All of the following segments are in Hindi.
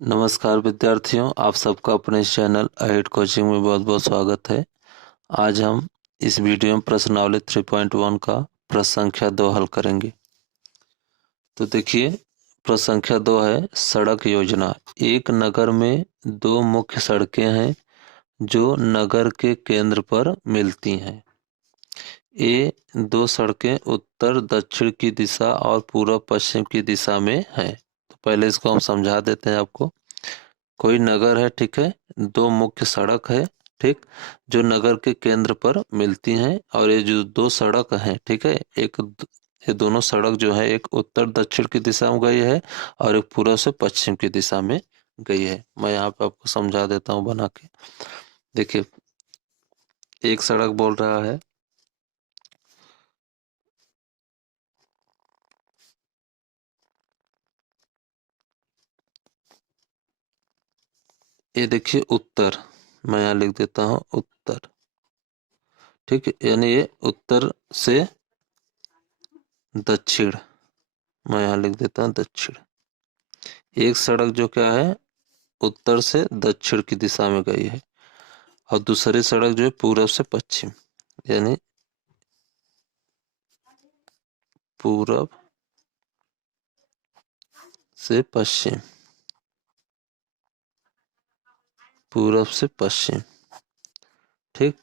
नमस्कार विद्यार्थियों, आप सबका अपने इस चैनल अहेड कोचिंग में बहुत बहुत स्वागत है। आज हम इस वीडियो में प्रश्नावली 3.1 का प्रश्न संख्या 2 हल करेंगे। तो देखिए, प्रश्न संख्या 2 है सड़क योजना। एक नगर में दो मुख्य सड़कें हैं जो नगर के केंद्र पर मिलती हैं। ये दो सड़कें उत्तर दक्षिण की दिशा और पूर्व पश्चिम की दिशा में हैं। तो पहले इसको हम समझा देते हैं आपको। कोई नगर है, ठीक है, दो मुख्य सड़क है, ठीक, जो नगर के केंद्र पर मिलती हैं। और ये जो दो सड़क हैं, ठीक है, ये दोनों सड़क जो है एक उत्तर दक्षिण की दिशा में गई है और एक पूर्व से पश्चिम की दिशा में गई है। मैं यहाँ पे आपको समझा देता हूँ बना के। देखिए, एक सड़क बोल रहा है ये, देखिए उत्तर, मैं यहाँ लिख देता हूँ उत्तर, ठीक है, यानी ये उत्तर से दक्षिण, मैं यहाँ लिख देता हूँ दक्षिण। एक सड़क जो क्या है उत्तर से दक्षिण की दिशा में गई है और दूसरी सड़क जो है पूर्व से पश्चिम, यानी पूर्व से पश्चिम, पूर्व से पश्चिम, ठीक।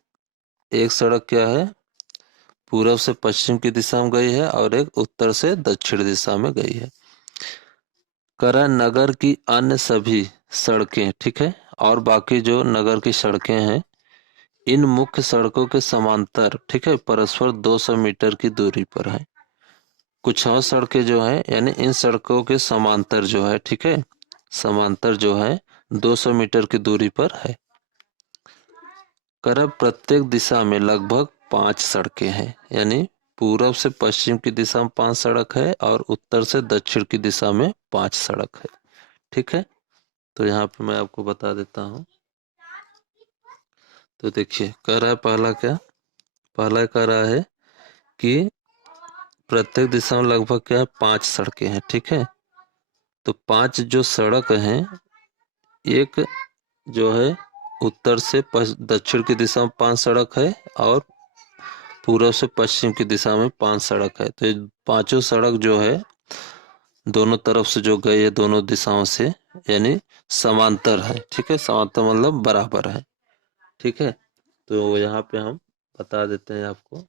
एक सड़क क्या है पूर्व से पश्चिम की दिशा में गई है और एक उत्तर से दक्षिण दिशा में गई है। करण नगर की अन्य सभी सड़कें, ठीक है, और बाकी जो नगर की सड़कें हैं इन मुख्य सड़कों के समांतर, ठीक है, परस्पर 200 मीटर की दूरी पर है। कुछ और सड़कें जो है यानी इन सड़कों के समांतर जो है, ठीक है, समांतर जो है 200 मीटर की दूरी पर है। करब प्रत्येक दिशा में लगभग 5 सड़कें हैं, यानी पूर्व से पश्चिम की दिशा में 5 सड़क है और उत्तर से दक्षिण की दिशा में 5 सड़क है, ठीक है। तो यहाँ पे मैं आपको बता देता हूँ। तो देखिए, कह रहा है पहला क्या, पहला कह रहा है कि प्रत्येक दिशा में लगभग क्या है 5 सड़कें हैं, ठीक है। तो 5 जो सड़क हैं, एक जो है उत्तर से दक्षिण की दिशा में 5 सड़क है और पूर्व से पश्चिम की दिशा में 5 सड़क है। तो ये पांचों सड़क जो है दोनों तरफ से जो गई है दोनों दिशाओं से, यानी समांतर है, ठीक है, समांतर मतलब बराबर है, ठीक है। तो यहाँ पे हम बता देते हैं आपको।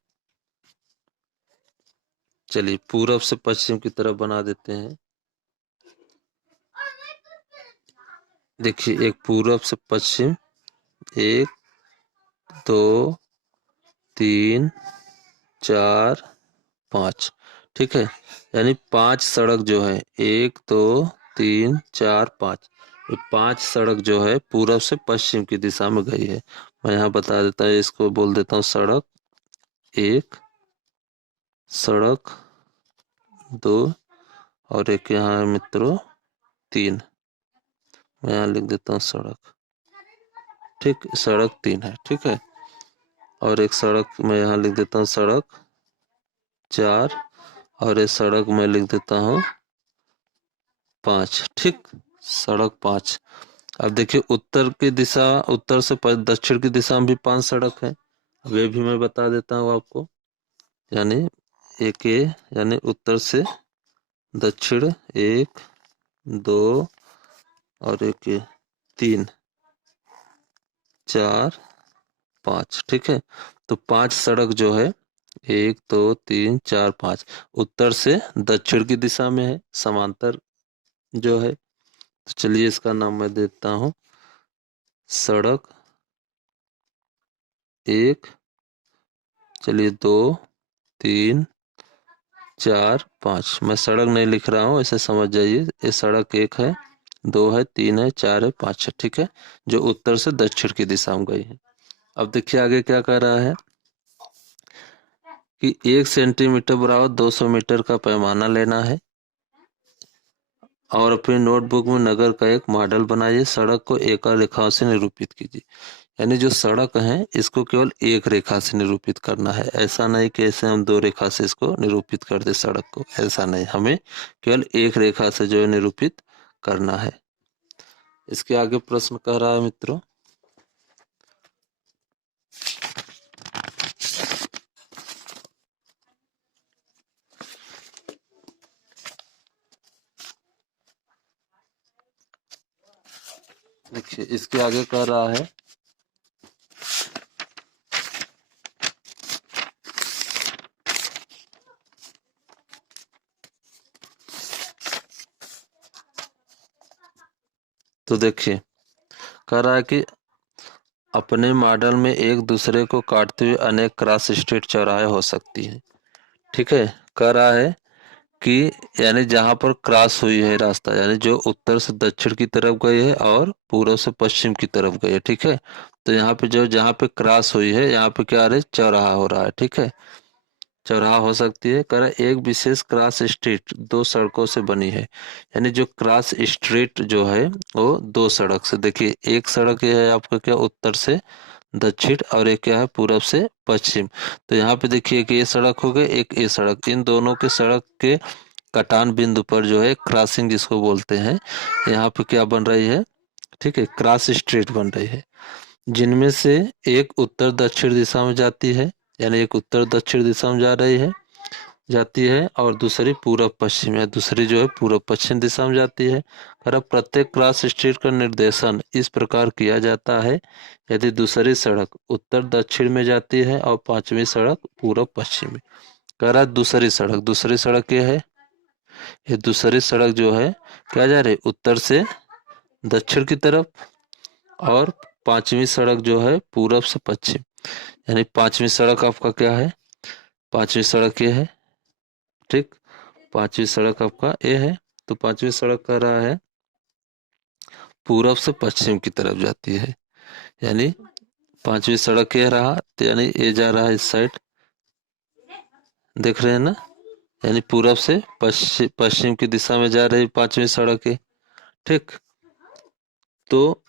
चलिए पूर्व से पश्चिम की तरफ बना देते हैं। देखिए, एक पूर्व से पश्चिम, 1 2 3 4 5, ठीक है, यानी 5 सड़क जो है 1 2 3 4 5, ये 5 सड़क जो है पूर्व से पश्चिम की दिशा में गई है। मैं यहाँ बता देता हूँ, इसको बोल देता हूँ सड़क 1, सड़क 2 और एक यहाँ है मित्रों 3। मैं यहाँ लिख देता हूँ सड़क, ठीक, सड़क 3 है, ठीक है। और एक सड़क मैं यहाँ लिख देता हूँ सड़क 4 और एक सड़क मैं लिख देता हूँ 5, ठीक, सड़क 5। अब देखिए उत्तर की दिशा, उत्तर से दक्षिण की दिशा में भी 5 सड़क है, वे भी मैं बता देता हूँ आपको। यानी एक ये, यानी उत्तर से दक्षिण 1 2 और एक 3 4 5, ठीक है। तो 5 सड़क जो है 1 2 3 4 5 उत्तर से दक्षिण की दिशा में है, समांतर जो है। तो चलिए इसका नाम मैं देता हूँ सड़क 1, चलिए 2 3 4 5। मैं सड़क नहीं लिख रहा हूँ, ऐसे समझ जाइए। ये सड़क 1 है, 2 है, 3 है, 4 है, 5 है, ठीक है, जो उत्तर से दक्षिण की दिशा में गई है। अब देखिए आगे क्या कह रहा है कि 1 सेंटीमीटर बराबर 200 मीटर का पैमाना लेना है और अपनी नोटबुक में नगर का एक मॉडल बनाइए। सड़क को एकल रेखाओं से निरूपित कीजिए। यानी जो सड़क है इसको केवल एक रेखा से निरूपित करना है, ऐसा नहीं कि ऐसे हम 2 रेखा से इसको निरूपित कर दे सड़क को, ऐसा नहीं, हमें केवल एक रेखा से जो है निरूपित करना है। इसके आगे प्रश्न कह रहा है मित्रों, देखिए इसके आगे कह रहा है तो देखिए कह रहा है कि अपने मॉडल में एक दूसरे को काटते हुए अनेक क्रॉस स्ट्रीट चौराहे हो सकती है। ठीक है, कह रहा है कि यानी जहां पर क्रॉस हुई है रास्ता, यानी जो उत्तर से दक्षिण की तरफ गई है और पूर्व से पश्चिम की तरफ गई है। ठीक है, तो यहाँ पे जो जहाँ पे क्रॉस हुई है यहाँ पे क्या आ रहा है, चौराहा हो रहा है। ठीक है, चौराहा हो सकती है। कह रहा है एक विशेष क्रॉस स्ट्रीट दो सड़कों से बनी है, यानी जो क्रॉस स्ट्रीट जो है वो दो सड़क से, देखिए एक सड़क ये है आपका क्या उत्तर से दक्षिण और एक क्या है पूरब से पश्चिम। तो यहाँ पे देखिए कि ये सड़क हो गई, एक ये सड़क, इन दोनों के सड़क के कटान बिंदु पर जो है क्रॉसिंग जिसको बोलते हैं, यहाँ पे क्या बन रही है, ठीक है, क्रॉस स्ट्रीट बन रही है, जिनमें से एक उत्तर दक्षिण दिशा में जाती है, यानी एक उत्तर दक्षिण दिशा में जाती है और दूसरी पूरब पश्चिम है, दूसरी जो है पूरब पश्चिम दिशा में जाती है। और अब प्रत्येक क्रॉस स्ट्रीट का निर्देशन इस प्रकार किया जाता है, यदि दूसरी सड़क उत्तर दक्षिण में जाती है और पांचवी सड़क पूरब पश्चिम में। कह रहा है दूसरी सड़क ये है, ये दूसरी सड़क जो है क्या जा रही है उत्तर से दक्षिण की तरफ, और पांचवी सड़क जो है पूरब से पश्चिम, यानी पांचवी सड़क आपका क्या है, पांचवी सड़क ये है। ठीक, पांचवी सड़क आपका ये है, तो पांचवी सड़क कह रहा है पूरब से पश्चिम की तरफ जाती है, यानी पांचवी सड़क ये रहा, तो यानी ये जा रहा है इस साइड, देख रहे हैं ना, यानी पूरब से पश्चिम की दिशा में जा रही पांचवी सड़क है। ठीक, तो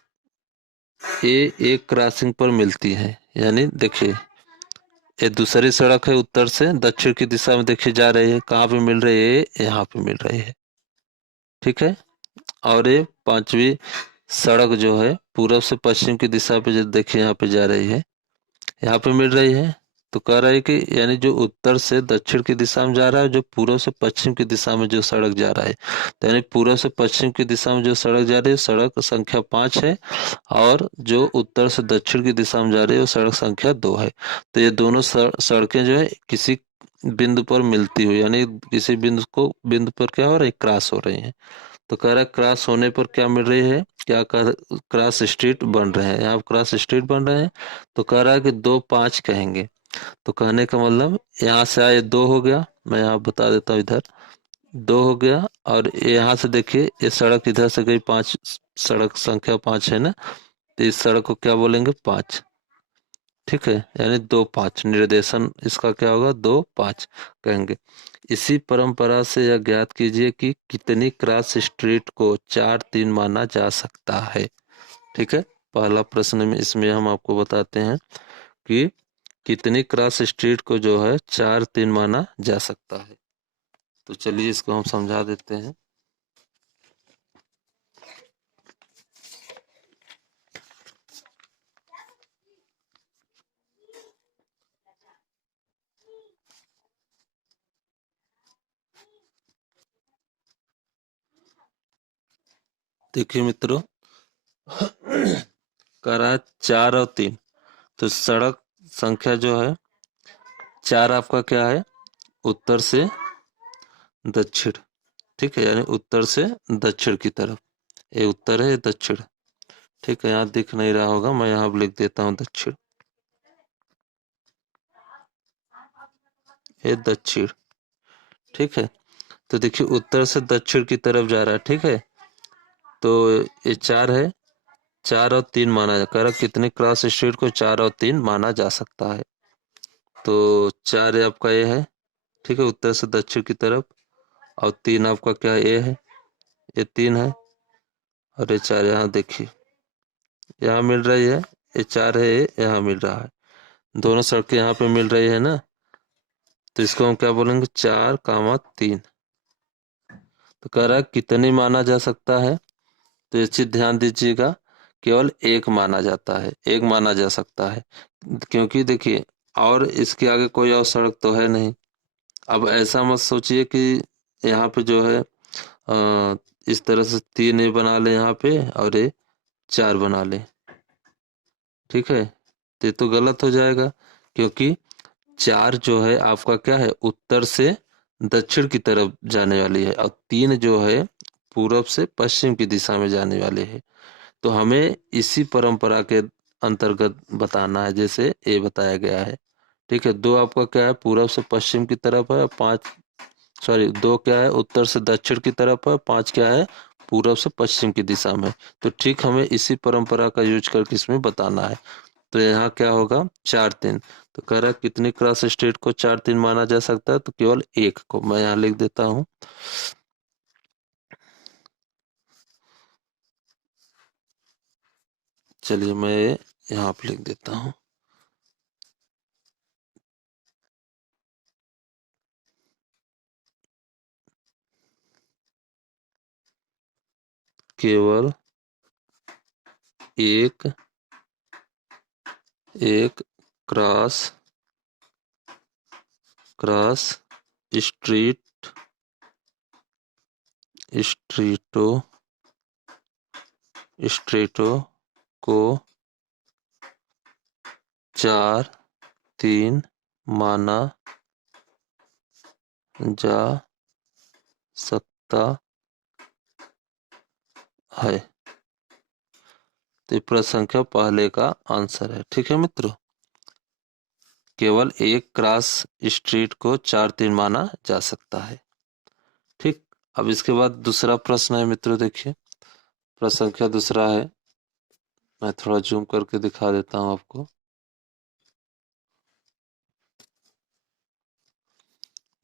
ये एक क्रॉसिंग पर मिलती है, यानी देखिए ये दूसरी सड़क है उत्तर से दक्षिण की दिशा में, देखिए जा रही है, कहाँ पे मिल रही है, यहाँ पे मिल रही है। ठीक है, और ये पांचवी सड़क जो है पूरब से पश्चिम की दिशा पे जो देखिए यहाँ पे जा रही है, यहाँ पे मिल रही है। तो कह रहा है कि यानी जो उत्तर से दक्षिण की दिशा में जा रहा है, जो पूर्व से पश्चिम की दिशा में जो सड़क जा रहा है, तो यानी पूर्व से पश्चिम की दिशा में जो सड़क जा रही है सड़क संख्या 5 है, और जो उत्तर से दक्षिण की दिशा में जा रही है वो सड़क संख्या 2 है। तो ये दोनों सड़कें जो है किसी बिंदु पर मिलती हुई, यानी किसी बिंदु पर क्या हो रहा है, क्रॉस हो रही है। तो कह रहा है क्रॉस होने पर क्या मिल रही है, क्या क्रॉस स्ट्रीट बन रहे हैं, यहाँ क्रॉस स्ट्रीट बन रहे हैं। तो कह रहा है कि 2 5 कहेंगे, तो कहने का मतलब यहाँ से आए 2 हो गया, मैं यहाँ बता देता हूँ, इधर 2 हो गया, और यहाँ से देखिए ये सड़क इधर से गई 5, सड़क संख्या 5 है ना, तो इस सड़क को क्या बोलेंगे 5। ठीक है, यानी 2 5 निर्देशन इसका क्या होगा, 2 5 कहेंगे। इसी परंपरा से यह ज्ञात कीजिए कि कितनी क्रॉस स्ट्रीट को 4 3 माना जा सकता है। ठीक है, पहला प्रश्न में इसमें हम आपको बताते हैं कि कितनी क्रॉस स्ट्रीट को जो है 4 3 माना जा सकता है। तो चलिए इसको हम समझा देते हैं। देखिए मित्रों, कह रहा है 4 और 3, तो सड़क संख्या जो है 4 आपका क्या है उत्तर से दक्षिण। ठीक है, यानी उत्तर से दक्षिण की तरफ, ये उत्तर है ये दक्षिण। ठीक है, यहाँ दिख नहीं रहा होगा, मैं यहाँ लिख देता हूँ दक्षिण, ये दक्षिण। ठीक है, तो देखिए उत्तर से दक्षिण की तरफ जा रहा है। ठीक है, तो ये 4 है, 4 और 3 माना जा, कह रहा कितने क्रॉस स्ट्रीट को 4 और 3 माना जा सकता है। तो 4 आपका ये है, ठीक है, उत्तर से दक्षिण की तरफ, और 3 आपका क्या ये है, ये 3 है, और ये 4 यहाँ देखिए यहाँ मिल रही है, ये 4 है, ये यहाँ मिल रहा है, दोनों सड़कें यहाँ पे मिल रही है ना, तो इसको हम क्या बोलेंगे 4 3। तो कह रहा है कितनी माना जा सकता है, तो ये चीज ध्यान दीजिएगा, केवल एक माना जाता है, एक माना जा सकता है, क्योंकि देखिए और इसके आगे कोई और सड़क तो है नहीं। अब ऐसा मत सोचिए कि यहाँ पे जो है इस तरह से 3 ये बना ले यहाँ पे और ये 4 बना ले, ठीक है, तो ये तो गलत हो जाएगा, क्योंकि 4 जो है आपका क्या है, उत्तर से दक्षिण की तरफ जाने वाली है, और 3 जो है पूरब से पश्चिम की दिशा में जाने वाले है। तो हमें इसी परंपरा के अंतर्गत बताना है, जैसे ये बताया गया है, ठीक है। 2 आपका क्या है, पूरब से पश्चिम की तरफ है, और 5 सॉरी 2 क्या है, उत्तर से दक्षिण की तरफ है, 5 क्या है, पूरब से पश्चिम की दिशा में। तो ठीक हमें इसी परंपरा का यूज करके इसमें बताना है। तो यहाँ क्या होगा, 4-3। तो कह रहा है कितनी क्रॉस स्ट्रेट को 4-3 माना जा सकता है, तो केवल एक को। मैं यहाँ लिख देता हूँ, चलिए मैं यहाँ पे लिख देता हूँ, केवल एक एक क्रॉस क्रॉस स्ट्रीट स्ट्रीटो स्ट्रेटो को 4-3 माना जा सकता है। तो ये प्रश्न संख्या पहले का आंसर है, ठीक है मित्रों। केवल एक क्रॉस स्ट्रीट को 4-3 माना जा सकता है, ठीक। अब इसके बाद दूसरा प्रश्न है मित्रों, देखिए प्रश्न संख्या दूसरा है, मैं थोड़ा जूम करके दिखा देता हूँ आपको।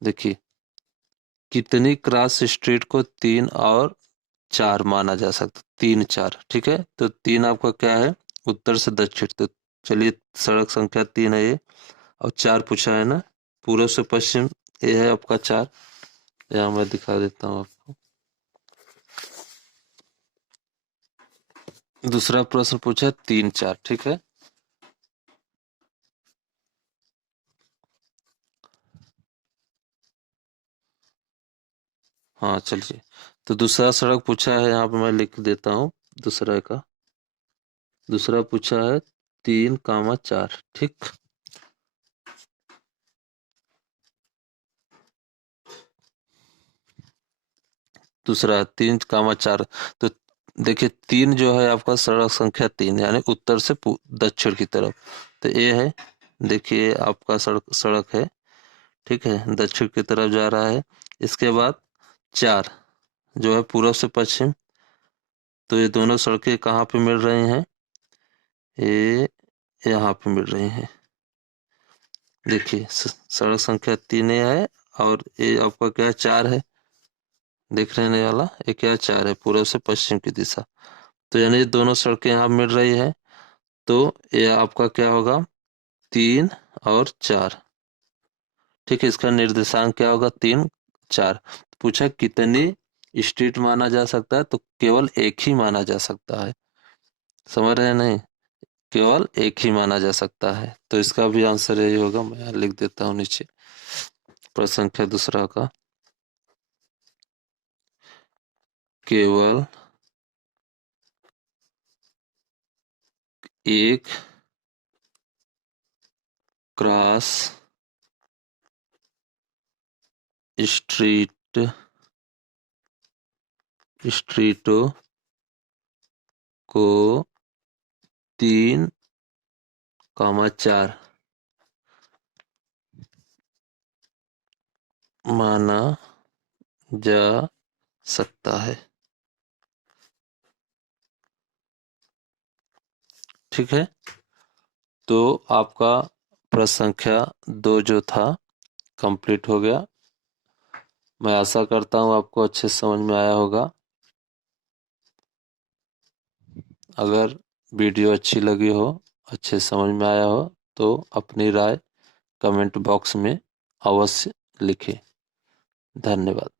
देखिए कितनी क्रॉस स्ट्रीट को 3 और 4 माना जा सकता, 3-4, ठीक है। तो 3 आपका क्या है, उत्तर से दक्षिण, तो चलिए सड़क संख्या 3 है ये, और 4 पूछा है ना, पूर्व से पश्चिम, ये है आपका 4। यहाँ मैं दिखा देता हूँ आपको। दूसरा प्रश्न पूछा है 3-4, ठीक है। हाँ चलिए, तो दूसरा सड़क पूछा है, यहाँ पे मैं लिख देता हूँ दूसरा का। दूसरा पूछा है 3-4, ठीक। दूसरा 3-4, तो देखिए 3 जो है आपका सड़क संख्या 3, यानी उत्तर से दक्षिण की तरफ, तो ये है, देखिए आपका सड़क सड़क है, ठीक है, दक्षिण की तरफ जा रहा है। इसके बाद 4 जो है पूर्व से पश्चिम, तो ये दोनों सड़कें कहाँ पे मिल रही हैं, ये यहाँ पे मिल रही हैं। देखिए सड़क संख्या 3 ये है, और ये आपका क्या है, 4 है, देख रहे हैं ये वाला, ये क्या है, 4 है, पूर्व से पश्चिम की दिशा। तो यानी ये दोनों सड़कें यहाँ मिल रही है, तो ये आपका क्या होगा, 3 और 4, ठीक है। इसका निर्देशांक क्या होगा, 3-4। पूछा कितनी स्ट्रीट माना जा सकता है, तो केवल एक ही माना जा सकता है, समझ रहे हैं नहीं, केवल एक ही माना जा सकता है। तो इसका भी आंसर यही होगा, मैं यहाँ लिख देता हूँ नीचे प्रश्न संख्या दूसरा का, केवल एक क्रॉस स्ट्रीट स्ट्रीटों को 3-4 माना जा सकता है, ठीक है। तो आपका प्रश्न संख्या 2 जो था कंप्लीट हो गया। मैं आशा करता हूँ आपको अच्छे से समझ में आया होगा। अगर वीडियो अच्छी लगी हो, अच्छे से समझ में आया हो, तो अपनी राय कमेंट बॉक्स में अवश्य लिखें। धन्यवाद।